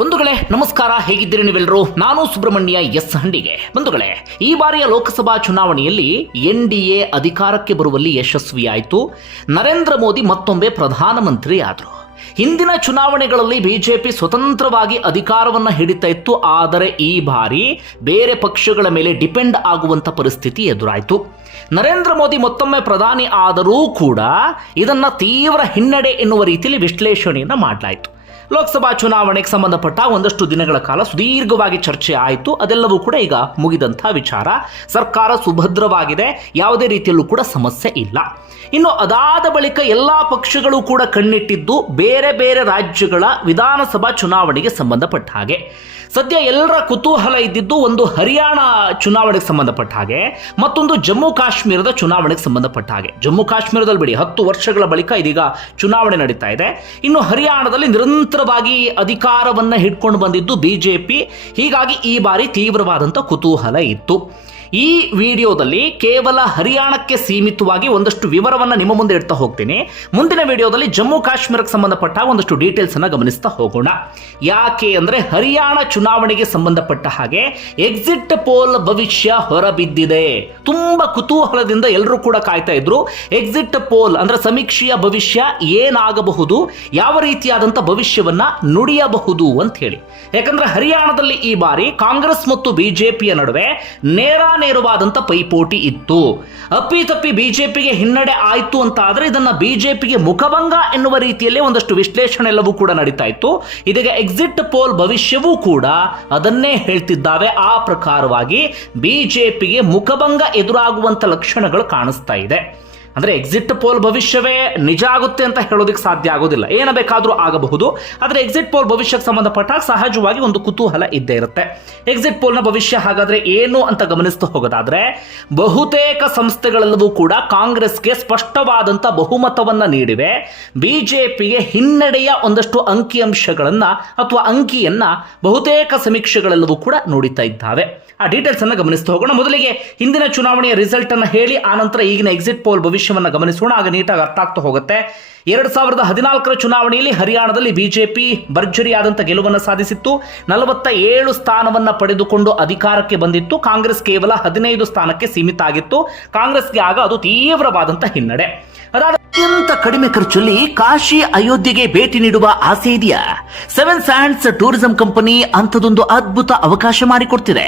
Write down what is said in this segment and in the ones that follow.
ಬಂಧುಗಳೇ, ನಮಸ್ಕಾರ. ಹೇಗಿದ್ದೀರಿ ನೀವೆಲ್ಲರೂ? ನಾನು ಸುಬ್ರಹ್ಮಣ್ಯ ಎಸ್ ಹಂಡಿಗೆ. ಬಂಧುಗಳೇ, ಈ ಬಾರಿಯ ಲೋಕಸಭಾ ಚುನಾವಣೆಯಲ್ಲಿ ಎನ್ ಡಿ ಎ ಅಧಿಕಾರಕ್ಕೆ ಬರುವಲ್ಲಿ ಯಶಸ್ವಿಯಾಯಿತು. ನರೇಂದ್ರ ಮೋದಿ ಮತ್ತೊಮ್ಮೆ ಪ್ರಧಾನಮಂತ್ರಿ ಆದರು ಹಿಂದಿನ ಚುನಾವಣೆಗಳಲ್ಲಿ ಬಿಜೆಪಿ ಸ್ವತಂತ್ರವಾಗಿ ಅಧಿಕಾರವನ್ನು ಹಿಡಿತಾ ಇತ್ತು. ಆದರೆ ಈ ಬಾರಿ ಬೇರೆ ಪಕ್ಷಗಳ ಮೇಲೆ ಡಿಪೆಂಡ್ ಆಗುವಂತ ಪರಿಸ್ಥಿತಿ ಎದುರಾಯಿತು. ನರೇಂದ್ರ ಮೋದಿ ಮತ್ತೊಮ್ಮೆ ಪ್ರಧಾನಿ ಆದರೂ ಕೂಡ ಇದನ್ನು ತೀವ್ರ ಹಿನ್ನಡೆ ಎನ್ನುವ ರೀತಿಯಲ್ಲಿ ವಿಶ್ಲೇಷಣೆಯನ್ನು ಮಾಡಲಾಯಿತು. ಲೋಕಸಭಾ ಚುನಾವಣೆಗೆ ಸಂಬಂಧಪಟ್ಟ ಒಂದಷ್ಟು ದಿನಗಳ ಕಾಲ ಸುದೀರ್ಘವಾಗಿ ಚರ್ಚೆ ಆಯಿತು. ಅದೆಲ್ಲವೂ ಕೂಡ ಈಗ ಮುಗಿದಂಥ ವಿಚಾರ. ಸರ್ಕಾರ ಸುಭದ್ರವಾಗಿದೆ. ಯಾವುದೇ ರೀತಿಯಲ್ಲೂ ಕೂಡ ಸಮಸ್ಯೆ ಇಲ್ಲ. ಇನ್ನು ಅದಾದ ಬಳಿಕ ಎಲ್ಲ ಪಕ್ಷಗಳು ಕೂಡ ಕಣ್ಣಿಟ್ಟಿದ್ದು ಬೇರೆ ಬೇರೆ ರಾಜ್ಯಗಳ ವಿಧಾನಸಭಾ ಚುನಾವಣೆಗೆ ಸಂಬಂಧಪಟ್ಟ ಹಾಗೆ. ಸದ್ಯ ಎಲ್ಲರ ಕುತೂಹಲ ಇದ್ದಿದ್ದು ಒಂದು ಹರಿಯಾಣ ಚುನಾವಣೆಗೆ ಸಂಬಂಧಪಟ್ಟ ಹಾಗೆ. ಮತ್ತೊಂದು ಜಮ್ಮು ಕಾಶ್ಮೀರದ ಚುನಾವಣೆಗೆ ಸಂಬಂಧಪಟ್ಟ ಹಾಗೆ. ಜಮ್ಮು ಕಾಶ್ಮೀರದಲ್ಲಿ ಬಿಡಿ ಹತ್ತು ವರ್ಷಗಳ ಬಳಿಕ ಇದೀಗ ಚುನಾವಣೆ ನಡೀತಾ ಇದೆ. ಇನ್ನು ಹರಿಯಾಣದಲ್ಲಿ ನಿರಂತರವಾಗಿ ಅಧಿಕಾರವನ್ನ ಹಿಡ್ಕೊಂಡು ಬಂದಿದ್ದು ಬಿಜೆಪಿ. ಹೀಗಾಗಿ ಈ ಬಾರಿ ತೀವ್ರವಾದಂಥ ಕುತೂಹಲ ಇತ್ತು. ಈ ವಿಡಿಯೋದಲ್ಲಿ ಕೇವಲ ಹರಿಯಾಣಕ್ಕೆ ಸೀಮಿತವಾಗಿ ಒಂದಷ್ಟು ವಿವರವನ್ನು ನಿಮ್ಮ ಮುಂದೆ ಇಡ್ತಾ ಹೋಗ್ತೀನಿ. ಮುಂದಿನ ವಿಡಿಯೋದಲ್ಲಿ ಜಮ್ಮು ಕಾಶ್ಮೀರಕ್ಕೆ ಸಂಬಂಧಪಟ್ಟ ಒಂದಷ್ಟು ಡೀಟೇಲ್ಸ್ ಅನ್ನು ಗಮನಿಸ್ತಾ ಹೋಗೋಣ. ಯಾಕೆ ಅಂದ್ರೆ ಹರಿಯಾಣ ಚುನಾವಣೆಗೆ ಸಂಬಂಧಪಟ್ಟ ಹಾಗೆ ಎಕ್ಸಿಟ್ ಪೋಲ್ ಭವಿಷ್ಯ ಹೊರಬಿದ್ದಿದೆ. ತುಂಬಾ ಕುತೂಹಲದಿಂದ ಎಲ್ಲರೂ ಕೂಡ ಕಾಯ್ತಾ ಇದ್ರು. ಎಕ್ಸಿಟ್ ಪೋಲ್ ಅಂದ್ರೆ ಸಮೀಕ್ಷೆಯ ಭವಿಷ್ಯ ಏನಾಗಬಹುದು, ಯಾವ ರೀತಿಯಾದಂಥ ಭವಿಷ್ಯವನ್ನ ನುಡಿಯಬಹುದು ಅಂತ ಹೇಳಿ. ಯಾಕಂದ್ರೆ ಹರಿಯಾಣದಲ್ಲಿ ಈ ಬಾರಿ ಕಾಂಗ್ರೆಸ್ ಮತ್ತು ಬಿಜೆಪಿಯ ನಡುವೆ ನೇರ ನೇರವಾದಂಥ ಪೈಪೋಟಿ ಇತ್ತು. ಅಪ್ಪಿತಪ್ಪಿ ಬಿಜೆಪಿಗೆ ಹಿನ್ನಡೆ ಆಯಿತು ಅಂತ ಆದರೆ ಇದನ್ನ ಬಿಜೆಪಿಗೆ ಮುಖಭಂಗ ಎನ್ನುವ ರೀತಿಯಲ್ಲಿ ಒಂದಷ್ಟು ವಿಶ್ಲೇಷಣೆ ಎಲ್ಲವೂ ಕೂಡ ನಡೀತಾ ಇತ್ತು. ಇದೀಗ ಎಕ್ಸಿಟ್ ಪೋಲ್ ಭವಿಷ್ಯವೂ ಕೂಡ ಅದನ್ನೇ ಹೇಳ್ತಿದ್ದಾವೆ. ಆ ಪ್ರಕಾರವಾಗಿ ಬಿಜೆಪಿಗೆ ಮುಖಭಂಗ ಎದುರಾಗುವಂತ ಲಕ್ಷಣಗಳು ಕಾಣಿಸ್ತಾ ಇದೆ. ಅಂದ್ರೆ ಎಕ್ಸಿಟ್ ಪೋಲ್ ಭವಿಷ್ಯವೇ ನಿಜ ಆಗುತ್ತೆ ಅಂತ ಹೇಳೋದಕ್ಕೆ ಸಾಧ್ಯ ಆಗೋದಿಲ್ಲ. ಏನ ಬೇಕಾದರೂ ಆಗಬಹುದು. ಆದರೆ ಎಕ್ಸಿಟ್ ಪೋಲ್ ಭವಿಷ್ಯಕ್ಕೆ ಸಂಬಂಧಪಟ್ಟ ಸಹಜವಾಗಿ ಒಂದು ಕುತೂಹಲ ಇದ್ದೇ ಇರುತ್ತೆ. ಎಕ್ಸಿಟ್ ಪೋಲ್ನ ಭವಿಷ್ಯ ಹಾಗಾದ್ರೆ ಏನು ಅಂತ ಗಮನಿಸ್ತಾ ಹೋಗೋದಾದ್ರೆ, ಬಹುತೇಕ ಸಂಸ್ಥೆಗಳೆಲ್ಲವೂ ಕೂಡ ಕಾಂಗ್ರೆಸ್ಗೆ ಸ್ಪಷ್ಟವಾದಂತ ಬಹುಮತವನ್ನ ನೀಡಿವೆ. ಬಿಜೆಪಿಗೆ ಹಿನ್ನಡೆಯ ಒಂದಷ್ಟು ಅಂಕಿಅಂಶಗಳನ್ನ ಅಥವಾ ಅಂಕಿಯನ್ನ ಬಹುತೇಕ ಸಮೀಕ್ಷೆಗಳೆಲ್ಲವೂ ಕೂಡ ನೋಡಿತಾ ಇದ್ದಾವೆ. ಆ ಡೀಟೇಲ್ಸ್ ಅನ್ನು ಗಮನಿಸ್ತಾ ಹೋಗೋಣ. ಮೊದಲಿಗೆ ಹಿಂದಿನ ಚುನಾವಣೆಯ ರಿಸಲ್ಟ್ ಅನ್ನು ಹೇಳಿ ಆನಂತರ ಈಗಿನ ಎಕ್ಸಿಟ್ ಪೋಲ್ ಭವಿಷ್ಯವನ್ನ ಗಮನಿಸೋಣ. ಆಗ ನೀಟಾಗಿ ಅರ್ಥ ಆಗ್ತಾ ಹೋಗುತ್ತೆ. ಎರಡ್ ಸಾವಿರದ ಹದಿನಾಲ್ಕರ ಚುನಾವಣೆಯಲ್ಲಿ ಹರಿಯಾಣದಲ್ಲಿ ಬಿಜೆಪಿ ಭರ್ಜರಿಯಾದಂಥ ಗೆಲುವನ್ನು ಸಾಧಿಸಿತ್ತು. ನಲವತ್ತ ಏಳು ಸ್ಥಾನವನ್ನ ಪಡೆದುಕೊಂಡು ಅಧಿಕಾರಕ್ಕೆ ಬಂದಿತ್ತು. ಕಾಂಗ್ರೆಸ್ ಕೇವಲ ಹದಿನೈದು ಸ್ಥಾನಕ್ಕೆ ಸೀಮಿತ ಆಗಿತ್ತು ಕಾಂಗ್ರೆಸ್ಗೆ ಆಗ ಅದು ತೀವ್ರವಾದಂಥ ಹಿನ್ನಡೆ. ಅದಾದ ಅತ್ಯಂತ ಕಡಿಮೆ ಖರ್ಚಲ್ಲಿ ಕಾಶಿ ಅಯೋಧ್ಯೆಗೆ ಭೇಟಿ ನೀಡುವ ಆಸೆ ಇದೆಯಾ? ಸೆವೆನ್ ಸ್ಯಾಂಡ್ಸ್ ಟೂರಿಸಂ ಕಂಪನಿ ಅಂಥದೊಂದು ಅದ್ಭುತ ಅವಕಾಶ ಮಾಡಿಕೊಡ್ತಿದೆ.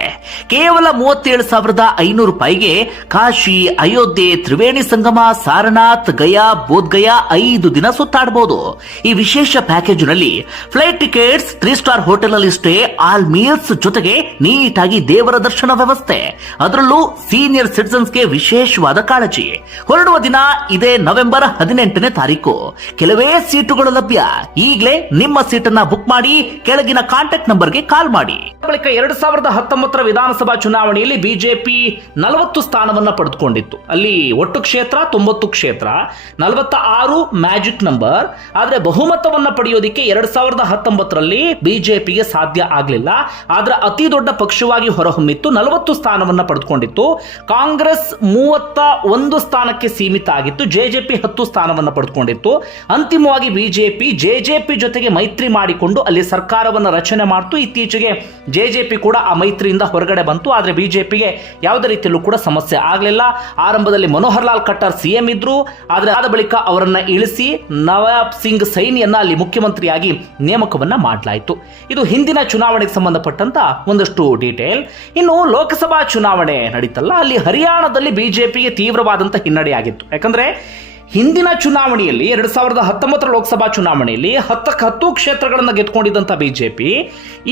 ಕೇವಲ ಮೂವತ್ತೇಳು ಸಾವಿರದ ಐನೂರು ರೂಪಾಯಿಗೆ ಕಾಶಿ ಅಯೋಧ್ಯೆ ತ್ರಿವೇಣಿ ಸಂಗಮ, ಸಾರನಾಥ್, ಗಯಾ, ಬೋಧ್ಗಯಾ ಐದು ದಿನ ಸುತ್ತಾಡಬಹುದು ಈ ವಿಶೇಷ ಪ್ಯಾಕೇಜ್ನಲ್ಲಿ ಫ್ಲೈಟ್ ಟಿಕೆಟ್ಸ್ ತ್ರೀ ಸ್ಟಾರ್ ಹೋಟೆಲ್ನಲ್ಲಿ ಸ್ಟೇ ಆಲ್ ಮೀಲ್ಸ್ ಜೊತೆಗೆ ನೀಟಾಗಿ ದೇವರ ದರ್ಶನ ವ್ಯವಸ್ಥೆ. ಅದರಲ್ಲೂ ಸೀನಿಯರ್ ಸಿಟಿಸನ್ಸ್ಗೆ ವಿಶೇಷವಾದ ಕಾಳಜಿ. ಹೊರಡುವ ದಿನ ಇದೇ ನವೆಂಬರ್ ಹದಿನೆಂಟನೇ ತಾರೀಕು. ಕೆಲವೇ ಸೀಟುಗಳು ಲಭ್ಯ. ಈಗಲೇ ನಿಮ್ಮ ಸೀಟನ್ನ ಬುಕ್ ಮಾಡಿ, ಕೆಳಗಿನ ಕಾಂಟ್ಯಾಕ್ಟ್ ನಂಬರ್ಗೆ ಕಾಲ್ ಮಾಡಿ. ಬಳಿಕ ಎರಡ್ ಸಾವಿರದ ಹತ್ತೊಂಬತ್ತರ ವಿಧಾನಸಭಾ ಚುನಾವಣೆಯಲ್ಲಿ ಬಿಜೆಪಿ ನಲವತ್ತು ಸ್ಥಾನವನ್ನ ಪಡೆದುಕೊಂಡಿತ್ತು. ಅಲ್ಲಿ ಒಟ್ಟು ಕ್ಷೇತ್ರ ತೊಂಬತ್ತು ಕ್ಷೇತ್ರ ನಲವತ್ತ ಆರು ಮ್ಯಾಜಿಕ್ ನಂಬರ್, ಆದರೆ ಬಹುಮತವನ್ನ ಪಡೆಯೋದಿಕ್ಕೆ ಎರಡ್ ಸಾವಿರದ ಹತ್ತೊಂಬತ್ತರಲ್ಲಿ ಬಿಜೆಪಿಗೆ ಸಾಧ್ಯ ಆಗಲಿಲ್ಲ. ಆದರೆ ಅತಿ ದೊಡ್ಡ ಪಕ್ಷವಾಗಿ ಹೊರಹೊಮ್ಮಿತ್ತು, ನಲವತ್ತು ಸ್ಥಾನವನ್ನ ಪಡೆದುಕೊಂಡಿತ್ತು. ಕಾಂಗ್ರೆಸ್ ಮೂವತ್ತ ಒಂದು ಸ್ಥಾನಕ್ಕೆ ಸೀಮಿತ ಆಗಿತ್ತು, ಜೆಜೆಪಿ ಹತ್ತು ಸ್ಥಾನವನ್ನ ಪಡೆದುಕೊಂಡಿತ್ತು. ಅಂತಿಮವಾಗಿ ಬಿಜೆಪಿ, ಜೆಜೆಪಿ ಜೊತೆಗೆ ಮೈತ್ರಿ ಮಾಡಿಕೊಂಡು ಅಲ್ಲಿ ಸರ್ಕಾರವನ್ನ ರಚನೆ ಮಾಡ್ತು. ಇತ್ತೀಚೆಗೆ ಜೆಜೆಪಿ ಕೂಡ ಆ ಮೈತ್ರಿಯಿಂದ ಹೊರಗಡೆ ಬಂತು. ಆದ್ರೆ ಬಿಜೆಪಿಗೆ ಯಾವುದೇ ರೀತಿಯಲ್ಲೂ ಕೂಡ ಸಮಸ್ಯೆ ಆಗಲಿಲ್ಲ. ಆರಂಭದಲ್ಲಿ ಮನೋಹರ್ ಲಾಲ್ ಖಟ್ಟರ್ ಸಿಎಂ ಇದ್ರು, ಆದ್ರೆ ಆದ ಬಳಿಕ ಅವರನ್ನ ಇಳಿಸಿ ನವಾಬ್ ಸಿಂಗ್ ಸೈನಿಯನ್ನ ಅಲ್ಲಿ ಮುಖ್ಯಮಂತ್ರಿಯಾಗಿ ನೇಮಕವನ್ನ ಮಾಡಲಾಯಿತು. ಇದು ಹಿಂದಿನ ಚುನಾವಣೆಗೆ ಸಂಬಂಧಪಟ್ಟಂತ ಒಂದಷ್ಟು ಡೀಟೇಲ್. ಇನ್ನು ಲೋಕಸಭಾ ಚುನಾವಣೆ ನಡೀತಲ್ಲ, ಅಲ್ಲಿ ಹರಿಯಾಣದಲ್ಲಿ ಬಿಜೆಪಿಗೆ ತೀವ್ರವಾದಂತ ಹಿನ್ನಡೆಯಾಗಿತ್ತು. ಯಾಕಂದ್ರೆ ಹಿಂದಿನ ಚುನಾವಣೆಯಲ್ಲಿ, ಎರಡು ಸಾವಿರದ ಹತ್ತೊಂಬತ್ತರ ಲೋಕಸಭಾ ಚುನಾವಣೆಯಲ್ಲಿ ಹತ್ತಕ್ಕೆ ಹತ್ತು ಕ್ಷೇತ್ರಗಳನ್ನು ಗೆದ್ಕೊಂಡಿದ್ದಂಥ ಬಿಜೆಪಿ,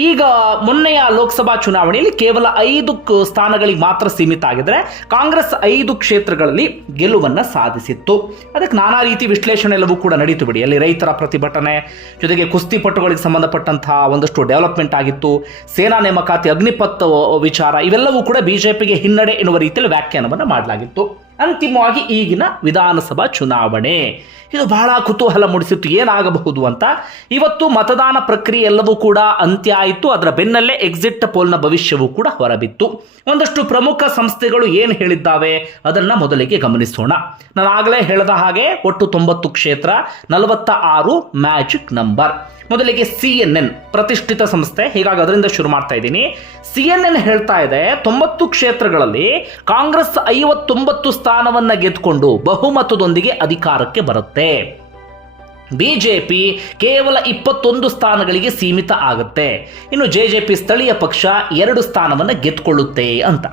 ಈಗ ಮೊನ್ನೆಯ ಲೋಕಸಭಾ ಚುನಾವಣೆಯಲ್ಲಿ ಕೇವಲ ಐದು ಸ್ಥಾನಗಳಿಗೆ ಮಾತ್ರ ಸೀಮಿತ ಆಗಿದ್ರೆ ಕಾಂಗ್ರೆಸ್ ಐದು ಕ್ಷೇತ್ರಗಳಲ್ಲಿ ಗೆಲುವನ್ನ ಸಾಧಿಸಿತ್ತು. ಅದಕ್ಕೆ ನಾನಾ ರೀತಿ ವಿಶ್ಲೇಷಣೆ ಎಲ್ಲವೂ ಕೂಡ ನಡೀತು ಬಿಡಿ ಅಲ್ಲಿ ರೈತರ ಪ್ರತಿಭಟನೆ, ಜೊತೆಗೆ ಕುಸ್ತಿಪಟುಗಳಿಗೆ ಸಂಬಂಧಪಟ್ಟಂತಹ ಒಂದಷ್ಟು ಡೆವಲಪ್ಮೆಂಟ್ ಆಗಿತ್ತು. ಸೇನಾ ನೇಮಕಾತಿ ಅಗ್ನಿಪತ್ ವಿಚಾರ, ಇವೆಲ್ಲವೂ ಕೂಡ ಬಿಜೆಪಿಗೆ ಹಿನ್ನಡೆ ಎನ್ನುವ ರೀತಿಯಲ್ಲಿ ವ್ಯಾಖ್ಯಾನವನ್ನು ಮಾಡಲಾಗಿತ್ತು. ಅಂತಿಮವಾಗಿ ಈಗಿನ ವಿಧಾನಸಭಾ ಚುನಾವಣೆ. ಇದು ಬಹಳ ಕುತೂಹಲ ಮೂಡಿಸಿತ್ತು. ಏನಾಗಬಹುದು ಅಂತ? ಇವತ್ತು ಮತದಾನ ಪ್ರಕ್ರಿಯೆ ಎಲ್ಲವೂ ಕೂಡ ಅಂತ್ಯ ಆಯಿತು. ಅದರ ಬೆನ್ನಲ್ಲೇ ಎಕ್ಸಿಟ್ ಪೋಲ್ನ ಭವಿಷ್ಯವೂ ಕೂಡ ಹೊರಬಿತ್ತು. ಒಂದಷ್ಟು ಪ್ರಮುಖ ಸಂಸ್ಥೆಗಳು ಏನು ಹೇಳಿದ್ದಾವೆ? ಅದನ್ನು ಮೊದಲಿಗೆ ಗಮನಿಸೋಣ. ನಾನು ಆಗಲೇ ಹೇಳಿದ ಹಾಗೆ ಒಟ್ಟು ತೊಂಬತ್ತು ಕ್ಷೇತ್ರ ನಲವತ್ತ ಆರು ಮ್ಯಾಜಿಕ್ ನಂಬರ್. ಮೊದಲಿಗೆ ಸಿ ಎನ್ ಎನ್ ಪ್ರತಿಷ್ಠಿತ ಸಂಸ್ಥೆ. ಹೀಗಾಗಿ ಅದರಿಂದ ಶುರು ಮಾಡ್ತಾ ಇದ್ದೀನಿ. ಸಿ ಎನ್ ಎನ್ ಹೇಳ್ತಾ ಇದೆ, ತೊಂಬತ್ತು ಕ್ಷೇತ್ರಗಳಲ್ಲಿ ಕಾಂಗ್ರೆಸ್ ಐವತ್ತೊಂಬತ್ತು ಸ್ಥಾನವನ್ನು ಗೆದ್ದುಕೊಂಡು ಬಹುಮತದೊಂದಿಗೆ ಅಧಿಕಾರಕ್ಕೆ ಬರುತ್ತೆ. ಬಿಜೆಪಿ ಕೇವಲ ಇಪ್ಪತ್ತೊಂದು ಸ್ಥಾನಗಳಿಗೆ ಸೀಮಿತ ಆಗುತ್ತೆ. ಇನ್ನು ಜೆ ಸ್ಥಳೀಯ ಪಕ್ಷ ಎರಡು ಸ್ಥಾನವನ್ನು ಗೆದ್ದುಕೊಳ್ಳುತ್ತೆ ಅಂತ.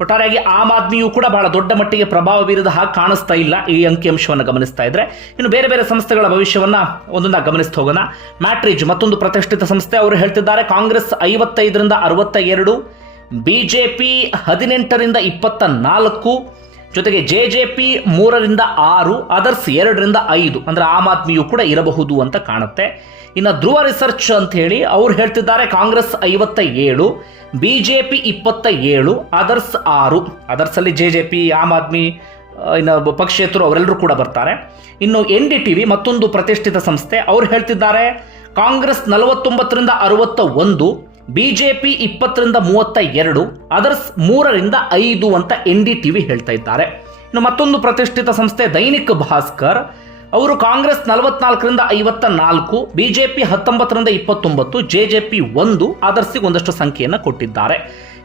ಒಟ್ಟಾರೆಯಾಗಿ ಆಮ್ ಆದ್ಮಿಯು ಕೂಡ ಬಹಳ ದೊಡ್ಡ ಮಟ್ಟಿಗೆ ಪ್ರಭಾವ ಬೀರದ ಹಾಗೆ ಕಾಣಿಸ್ತಾ ಇಲ್ಲ. ಈ ಅಂಕಿಅಂಶವನ್ನು ಗಮನಿಸ್ತಾ ಇದ್ರೆ. ಇನ್ನು ಬೇರೆ ಬೇರೆ ಸಂಸ್ಥೆಗಳ ಭವಿಷ್ಯವನ್ನ ಒಂದೊಂದಾಗಿ ಗಮನಿಸ್ತಾ ಹೋಗೋಣ. ಮ್ಯಾಟ್ರಿಜ್ ಮತ್ತೊಂದು ಪ್ರತಿಷ್ಠಿತ ಸಂಸ್ಥೆ ಅವರು ಹೇಳ್ತಿದ್ದಾರೆ. ಕಾಂಗ್ರೆಸ್ ಐವತ್ತೈದರಿಂದ ಅರವತ್ತ ಎರಡು ಬಿಜೆಪಿ ಹದಿನೆಂಟರಿಂದ ಇಪ್ಪತ್ತ ನಾಲ್ಕು ಜೊತೆಗೆ ಜೆ ಜೆ ಪಿ ಮೂರರಿಂದ ಆರು, ಅದರ್ಸ್ ಎರಡರಿಂದ ಐದು. ಅಂದ್ರೆ ಆಮ್ ಆದ್ಮಿಯು ಕೂಡ ಇರಬಹುದು ಅಂತ ಕಾಣುತ್ತೆ. ಇನ್ನು ಧ್ರುವ ರಿಸರ್ಚ್ ಅಂತ ಹೇಳಿ ಅವ್ರು ಹೇಳ್ತಿದ್ದಾರೆ ಕಾಂಗ್ರೆಸ್ ಐವತ್ತ ಏಳು ಬಿ ಜೆ ಪಿ ಇಪ್ಪತ್ತ ಏಳು ಅದರ್ಸ್ ಆರು ಅದರ್ಸಲ್ಲಿ J J P, Aam Aadmi ಇನ್ನು ಪಕ್ಷೇತರು ಅವರೆಲ್ಲರೂ ಕೂಡ ಬರ್ತಾರೆ. ಇನ್ನು ಎನ್ ಡಿ ಟಿ ವಿ ಮತ್ತೊಂದು ಪ್ರತಿಷ್ಠಿತ ಸಂಸ್ಥೆ, ಅವ್ರು ಹೇಳ್ತಿದ್ದಾರೆ ಕಾಂಗ್ರೆಸ್ ನಲವತ್ತೊಂಬತ್ತರಿಂದ ಅರವತ್ತ ಒಂದು ಬಿ ಜೆ ಪಿ ಇಪ್ಪತ್ತರಿಂದ ಮೂವತ್ತ ಎರಡು ಅದರ್ಸ್ ಮೂರರಿಂದ ಐದು ಅಂತ ಎನ್ ಡಿ ಟಿ ವಿ ಹೇಳ್ತಾ ಇದ್ದಾರೆ. ಇನ್ನು ಮತ್ತೊಂದು ಪ್ರತಿಷ್ಠಿತ ಸಂಸ್ಥೆ ದೈನಿಕ್ ಭಾಸ್ಕರ್ ಅವರು ಕಾಂಗ್ರೆಸ್ ನಲವತ್ನಾಲ್ಕರಿಂದ ಐವತ್ತ ನಾಲ್ಕು ಬಿಜೆಪಿ ಹತ್ತೊಂಬತ್ತರಿಂದ ಇಪ್ಪತ್ತೊಂಬತ್ತು ಜೆ ಜೆ ಪಿ ಒಂದು ಅದರ್ಸಿಗೆ ಒಂದಷ್ಟು ಸಂಖ್ಯೆಯನ್ನು ಕೊಟ್ಟಿದ್ದಾರೆ.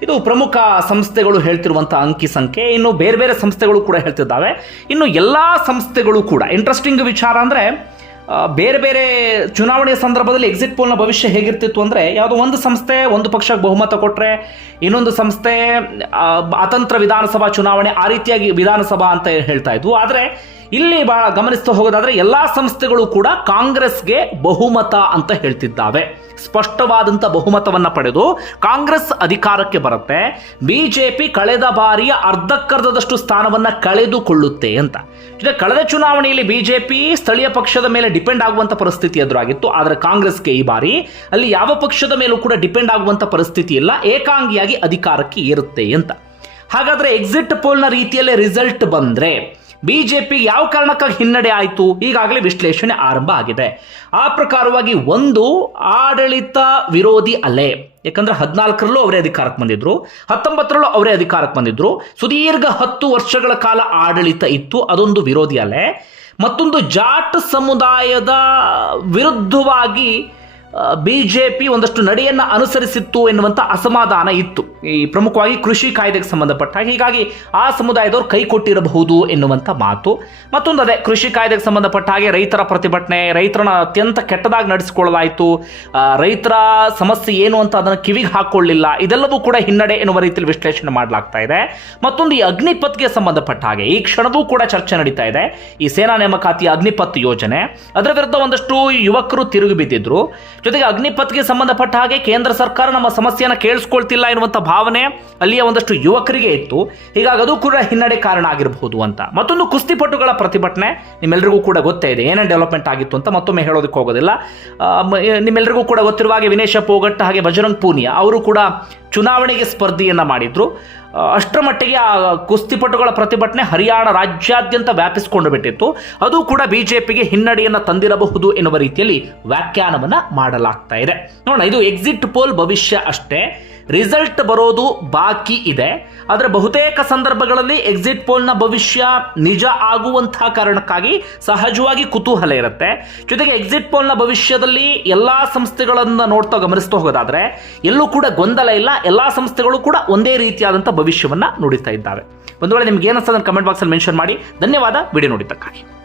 ಇದು ಪ್ರಮುಖ ಸಂಸ್ಥೆಗಳು ಹೇಳ್ತಿರುವಂತಹ ಅಂಕಿ ಸಂಖ್ಯೆ. ಇನ್ನು ಬೇರೆ ಬೇರೆ ಸಂಸ್ಥೆಗಳು ಕೂಡ ಹೇಳ್ತಿದ್ದಾವೆ. ಇನ್ನು ಎಲ್ಲ ಸಂಸ್ಥೆಗಳು ಕೂಡ ಇಂಟ್ರೆಸ್ಟಿಂಗ್ ವಿಚಾರ ಅಂದರೆ ಬೇರೆ ಬೇರೆ ಚುನಾವಣೆಯ ಸಂದರ್ಭದಲ್ಲಿ ಎಕ್ಸಿಟ್ ಪೋಲ್ನ ಭವಿಷ್ಯ ಹೇಗಿರ್ತಿತ್ತು ಅಂದರೆ ಯಾವುದೋ ಒಂದು ಸಂಸ್ಥೆ ಒಂದು ಪಕ್ಷಕ್ಕೆ ಬಹುಮತ ಕೊಟ್ಟರೆ ಇನ್ನೊಂದು ಸಂಸ್ಥೆ ಅತಂತ್ರ ವಿಧಾನಸಭಾ ಚುನಾವಣೆ ಆ ರೀತಿಯಾಗಿ ವಿಧಾನಸಭಾ ಅಂತ ಹೇಳ್ತಾ ಇದ್ವು. ಆದರೆ ಇಲ್ಲಿ ಬಹಳ ಗಮನಿಸ್ತಾ ಹೋಗೋದಾದ್ರೆ ಎಲ್ಲ ಸಂಸ್ಥೆಗಳು ಕೂಡ ಕಾಂಗ್ರೆಸ್ಗೆ ಬಹುಮತ ಅಂತ ಹೇಳ್ತಿದ್ದಾವೆ. ಸ್ಪಷ್ಟವಾದಂಥ ಬಹುಮತವನ್ನ ಪಡೆದು ಕಾಂಗ್ರೆಸ್ ಅಧಿಕಾರಕ್ಕೆ ಬರುತ್ತೆ. ಬಿಜೆಪಿ ಕಳೆದ ಬಾರಿಯ ಅರ್ಧಕ್ಕರ್ಧದಷ್ಟು ಸ್ಥಾನವನ್ನ ಕಳೆದುಕೊಳ್ಳುತ್ತೆ ಅಂತ. ಕಳೆದ ಚುನಾವಣೆಯಲ್ಲಿ ಬಿಜೆಪಿ ಸ್ಥಳೀಯ ಪಕ್ಷದ ಮೇಲೆ ಡಿಪೆಂಡ್ ಆಗುವಂತ ಪರಿಸ್ಥಿತಿ ಎದುರಾಗಿತ್ತು. ಆದರೆ ಕಾಂಗ್ರೆಸ್ಗೆ ಈ ಬಾರಿ ಅಲ್ಲಿ ಯಾವ ಪಕ್ಷದ ಮೇಲೂ ಕೂಡ ಡಿಪೆಂಡ್ ಆಗುವಂತ ಪರಿಸ್ಥಿತಿ ಇಲ್ಲ. ಏಕಾಂಗಿಯಾಗಿ ಅಧಿಕಾರಕ್ಕೆ ಏರುತ್ತೆ ಅಂತ. ಹಾಗಾದ್ರೆ ಎಕ್ಸಿಟ್ ಪೋಲ್ನ ರೀತಿಯಲ್ಲೇ ರಿಸಲ್ಟ್ ಬಂದ್ರೆ ಬಿಜೆಪಿ ಯಾವ ಕಾರಣಕ್ಕಾಗಿ ಹಿನ್ನಡೆ ಆಯಿತು? ಈಗಾಗಲೇ ವಿಶ್ಲೇಷಣೆ ಆರಂಭ ಆಗಿದೆ. ಆ ಪ್ರಕಾರವಾಗಿ ಒಂದು ಆಡಳಿತ ವಿರೋಧಿ ಅಲೆ. ಯಾಕಂದ್ರೆ ಹದಿನಾಲ್ಕರಲ್ಲೂ ಅವರೇ ಅಧಿಕಾರಕ್ಕೆ ಬಂದಿದ್ರು. ಹತ್ತೊಂಬತ್ತರಲ್ಲೂ ಅವರೇ ಅಧಿಕಾರಕ್ಕೆ ಬಂದಿದ್ರು. ಸುದೀರ್ಘ ಹತ್ತು ವರ್ಷಗಳ ಕಾಲ ಆಡಳಿತ ಇತ್ತು. ಅದೊಂದು ವಿರೋಧಿ ಅಲೆ. ಮತ್ತೊಂದು ಜಾಟ್ ಸಮುದಾಯದ ವಿರುದ್ಧವಾಗಿ ಬಿಜೆಪಿ ಒಂದಷ್ಟು ನಡೆಯನ್ನ ಅನುಸರಿಸಿತ್ತು ಎನ್ನುವಂತ ಅಸಮಾಧಾನ ಇತ್ತು. ಈ ಪ್ರಮುಖವಾಗಿ ಕೃಷಿ ಕಾಯ್ದೆಗೆ ಸಂಬಂಧಪಟ್ಟ ಹಾಗೆ ಹೀಗಾಗಿ ಆ ಸಮುದಾಯದವರು ಕೈ ಕೊಟ್ಟಿರಬಹುದು ಎನ್ನುವಂತ ಮಾತು. ಮತ್ತೊಂದು ಅದೇ, ಕೃಷಿ ಕಾಯ್ದೆಗೆ ಸಂಬಂಧಪಟ್ಟ ಹಾಗೆ ರೈತರ ಪ್ರತಿಭಟನೆ, ರೈತರನ್ನ ಅತ್ಯಂತ ಕೆಟ್ಟದಾಗಿ ನಡೆಸಿಕೊಳ್ಳಲಾಯಿತು. ರೈತರ ಸಮಸ್ಯೆ ಏನು ಅಂತ ಅದನ್ನು ಕಿವಿಗೆ ಹಾಕೊಳ್ಳಿಲ್ಲ. ಇದೆಲ್ಲವೂ ಕೂಡ ಹಿನ್ನಡೆ ಎನ್ನುವ ರೀತಿಯಲ್ಲಿ ವಿಶ್ಲೇಷಣೆ ಮಾಡಲಾಗ್ತಾ ಇದೆ. ಮತ್ತೊಂದು ಈ ಅಗ್ನಿಪತ್ಗೆ ಸಂಬಂಧಪಟ್ಟ ಹಾಗೆ ಈ ಕ್ಷಣವೂ ಕೂಡ ಚರ್ಚೆ ನಡೀತಾ ಇದೆ. ಈ ಸೇನಾ ನೇಮಕಾತಿ ಅಗ್ನಿಪತ್ ಯೋಜನೆ. ಅದರ ವಿರುದ್ಧ ಒಂದಷ್ಟು ಯುವಕರು ತಿರುಗಿ ಬಿದ್ದಿದ್ರು. ಜೊತೆಗೆ ಅಗ್ನಿಪತ್ಗೆ ಸಂಬಂಧಪಟ್ಟ ಹಾಗೆ ಕೇಂದ್ರ ಸರ್ಕಾರ ನಮ್ಮ ಸಮಸ್ಯೆಯನ್ನು ಕೇಳಿಸ್ಕೊಳ್ತಿಲ್ಲ ಎನ್ನುವಂಥ ಭಾವನೆ ಅಲ್ಲಿಯ ಒಂದಷ್ಟು ಯುವಕರಿಗೆ ಇತ್ತು. ಹೀಗಾಗಿ ಅದು ಕೂಡ ಹಿನ್ನಡೆ ಕಾರಣ ಆಗಿರಬಹುದು ಅಂತ. ಮತ್ತೊಂದು ಕುಸ್ತಿಪಟುಗಳ ಪ್ರತಿಭಟನೆ ನಿಮ್ಮೆಲ್ಲರಿಗೂ ಕೂಡ ಗೊತ್ತೇ ಇದೆ. ಏನೇನು ಡೆವಲಪ್ಮೆಂಟ್ ಆಗಿತ್ತು ಅಂತ ಮತ್ತೊಮ್ಮೆ ಹೇಳೋದಕ್ಕೆ ಹೋಗೋದಿಲ್ಲ. ನಿಮ್ಮೆಲ್ಲರಿಗೂ ಕೂಡ ಗೊತ್ತಿರುವ ಹಾಗೆ ವಿನೇಶ ಪೋಗಟ್ ಹಾಗೆ ಬಜರಂಗ್ ಪೂನಿಯಾ ಅವರು ಕೂಡ ಚುನಾವಣೆಗೆ ಸ್ಪರ್ಧೆಯನ್ನು ಮಾಡಿದ್ರು. ಅಷ್ಟರ ಮಟ್ಟಿಗೆ ಆ ಕುಸ್ತಿಪಟುಗಳ ಪ್ರತಿಭಟನೆ ಹರಿಯಾಣ ರಾಜ್ಯಾದ್ಯಂತ ವ್ಯಾಪಿಸಿಕೊಂಡು ಬಿಟ್ಟಿತ್ತು. ಅದು ಕೂಡ ಬಿಜೆಪಿಗೆ ಹಿನ್ನಡೆಯನ್ನು ತಂದಿರಬಹುದು ಎನ್ನುವ ರೀತಿಯಲ್ಲಿ ವ್ಯಾಖ್ಯಾನವನ್ನು ಮಾಡಲಾಗ್ತಾ ಇದೆ. ನೋಡೋಣ, ಇದು ಎಕ್ಸಿಟ್ ಪೋಲ್ ಭವಿಷ್ಯ ಅಷ್ಟೇ. ರಿಸಲ್ಟ್ ಬರೋದು ಬಾಕಿ ಇದೆ. ಆದರೆ ಬಹುತೇಕ ಸಂದರ್ಭಗಳಲ್ಲಿ ಎಕ್ಸಿಟ್ ಪೋಲ್ನ ಭವಿಷ್ಯ ನಿಜ ಆಗುವಂತಹ ಕಾರಣಕ್ಕಾಗಿ ಸಹಜವಾಗಿ ಕುತೂಹಲ ಇರುತ್ತೆ. ಜೊತೆಗೆ ಎಕ್ಸಿಟ್ ಪೋಲ್ನ ಭವಿಷ್ಯದಲ್ಲಿ ಎಲ್ಲ ಸಂಸ್ಥೆಗಳನ್ನು ನೋಡ್ತಾ ಗಮನಿಸ್ತಾ ಹೋಗೋದಾದ್ರೆ, ಎಲ್ಲೂ ಕೂಡ ಗೊಂದಲ ಇಲ್ಲ. ಎಲ್ಲ ಸಂಸ್ಥೆಗಳು ಕೂಡ ಒಂದೇ ರೀತಿಯಾದಂಥ ಭವಿಷ್ಯವನ್ನ ನುಡಿತಾ ಇದ್ದಾವೆ. ಒಂದು ವೇಳೆ ನಿಮ್ಗೆ ಏನಿಸ್ತದೆ ಕಮೆಂಟ್ ಬಾಕ್ಸಲ್ಲಿ ಮೆನ್ಷನ್ ಮಾಡಿ. ಧನ್ಯವಾದ. ವಿಡಿಯೋ ನೋಡಿದ್ದಕ್ಕಾಗಿ.